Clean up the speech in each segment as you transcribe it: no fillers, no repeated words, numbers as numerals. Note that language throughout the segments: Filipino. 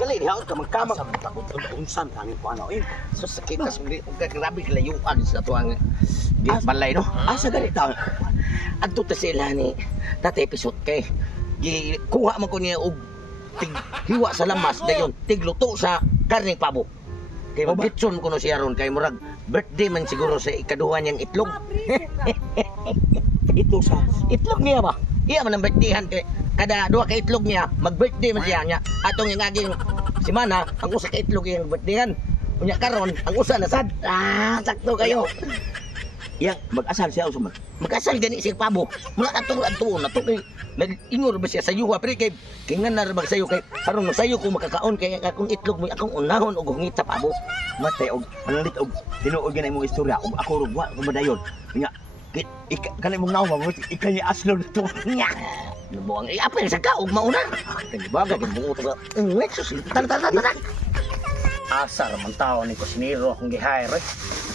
Dali diha ka magkamang unsan kani ko ano so sakit tas grabe kalayuan sa tuang balay no asa gani ta adto ta sila ni tatay episode kay kuha man ko niya og hiwa sa lamas dayon tigluto sa karning pabo kay magitson ko no siya ron kay murag birthday man siguro sa ikaduha niyang itlog ito sa itlog niya ba iya man ang birthdayhan kay kada duha ka itlog niya mag-birthday man siya nya atong yung aging semana ang usa ka itlog yung birthdayhan unya karon ang usa na sad sakto kayo yang mag-asal siya usman mag-asal gani siya pabo mula atong adtuon nato kay nag-ingor ba siya sa yuwa pre kay kingan na bag sayo kay karon no sayo ko makakaon kay akong itlog mo akong unahon og ngita pabo matay og analit og tinuod gani mo istorya og ako rog wa ko madayon nya kanay mong nawa mo ikay aslon to nya nabuang apa yang saka og mauna baga gibuot ba nexus tara asar man tao ni kusinero akong gi-hire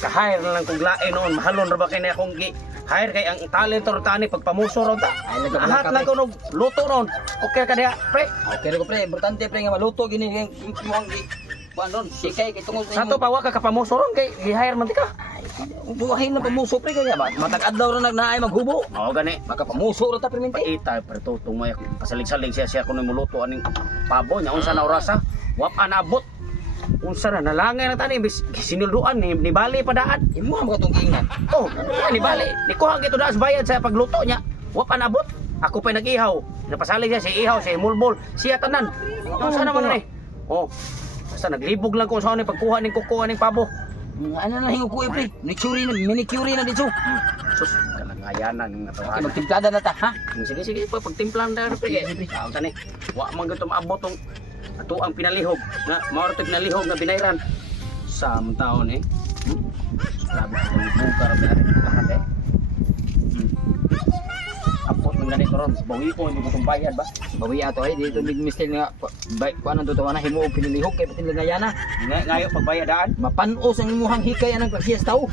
ka-hire na lang kog lain noon mahalon ra ba kay akong gi-hire kay ang talent or tani pagpamuso ron ta lahat lang ko luto ron okay ka diha pre okay ra ko pre importante pre nga maluto gini mo ang ron sikay kay tungod sa to pawa ka kapamuso ron kay gi-hire man ti ka buhahin na pamuso pre kaya ba matag adlaw ra nagnaay maghubo mao gani makapamuso ra ta perminti paita pero tumay pasalig-salig siya kuno muluto aning pabo nya unsa na orasa wa pa naabot unsa na nalangay na tani bis sinulduan ni bali padaan imo ang katong giingan oh ni bali ni kuha gito daas bayad sa pagluto nya wa pa naabot ako pa nag-ihaw napasalig siya si ihaw si mulbol siya tanan unsa naman ni oh basta naglibog lang ko sa ni pagkuha ning kukuha ning pabo ano na hingo ko pre manicure na dito sus kalangayanan ng natuhan magtimplada na ta ha sige pagtimplan na pre sige unsa ni wa man gito maabot tong ato ang pinalihog na maortog na lihog na binayran sa taon grabe ko ng buka ra lahat apot ng ganito ron bawi ko hindi ko bayad ba bawi ato dito big mistake nga kuan ang totoo na himo og pinalihog kay patin langayana ngayo pagbayadaan mapan-os ang imuhang hikay anang pagsiestaw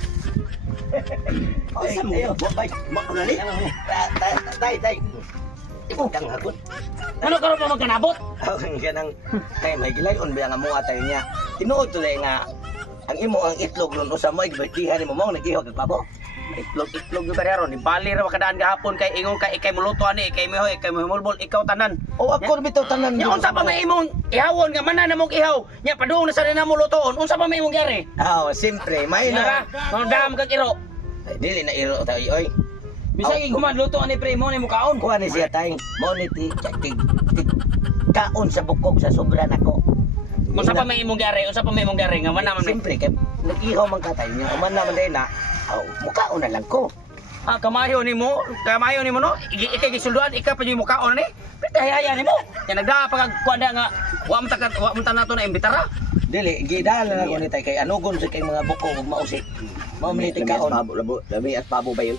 ay mo bay makuna ni tay ikaw kang hagot. Ano karon pa magkanabot? Ang ganang kay may gilayon ba nga mo atay niya. Tinuod tulay nga ang imo ang itlog nun usa mo igbatihan mo nag-ihaw kag pabo. Itlog yung karero ni bali ra makadaan gahapon kay ingon kay ikay muluto ani ikay mulbol ikaw tanan. O ako bitaw tanan. Nya unsa pa may imong ihawon nga man na mong ihaw. Nya padung na sa na mo lutoon. Unsa pa may imong gyari? Siyempre may na. Dam kag iro. Dili na iro tayo oy. Bisag human luto ani pre mo ni mukaon kuha ni siya tay mo ni ti kaon sa bukog sa sobra nako unsa pa may imong gari nga man naman simpre kay nag-ihaw man katay niya man naman dai na mukaon na lang ko kamayo ni mo no ikay gisulduan ika pa yung mukaon ni pitahaya ni mo kay nagdaa pag kuanda nga wa man nato na imbitara dili gidala na ko ni tay kay anugon sa kay mga bukog ug mausik mao man ti kaon lami at pabo ba yun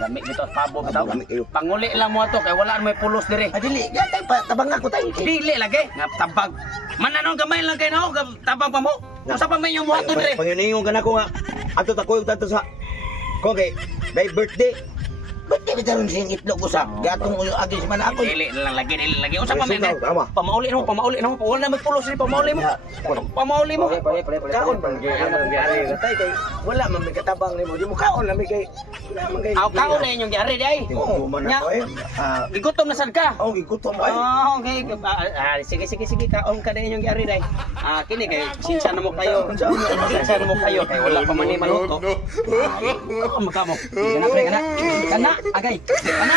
lami dito at pabo bitaw panguli lang mo ato kay wala may pulos dire dili gatay tabang ako tay dili lagi nga tabag mananon gamay lang kay nao tabang pa mo usa pa may yung muhaton dire panginingon kana ko nga ato ta koy tanto sa ko kay birthday ba't di bitaron siyang itlog usap? Gatong ulo agis man ako. Dili lang lagi. Unsa pa may pamauli mo. Wala na magpulos ni pamauli mo. Pamauli mo. Kaon bang gyari gatay kay wala man may katabang nimo. Di mo kaon na may kay kaon na inyong gyari di ay. Nya gigutom na sad ka. Gigutom ay. Okay. Sige kaon ka na inyong gyari dai. Kini kay sinsa na mo kayo. Kay wala pa man ni maluto. Magkamo. Kana pre kana. Agay. Kana.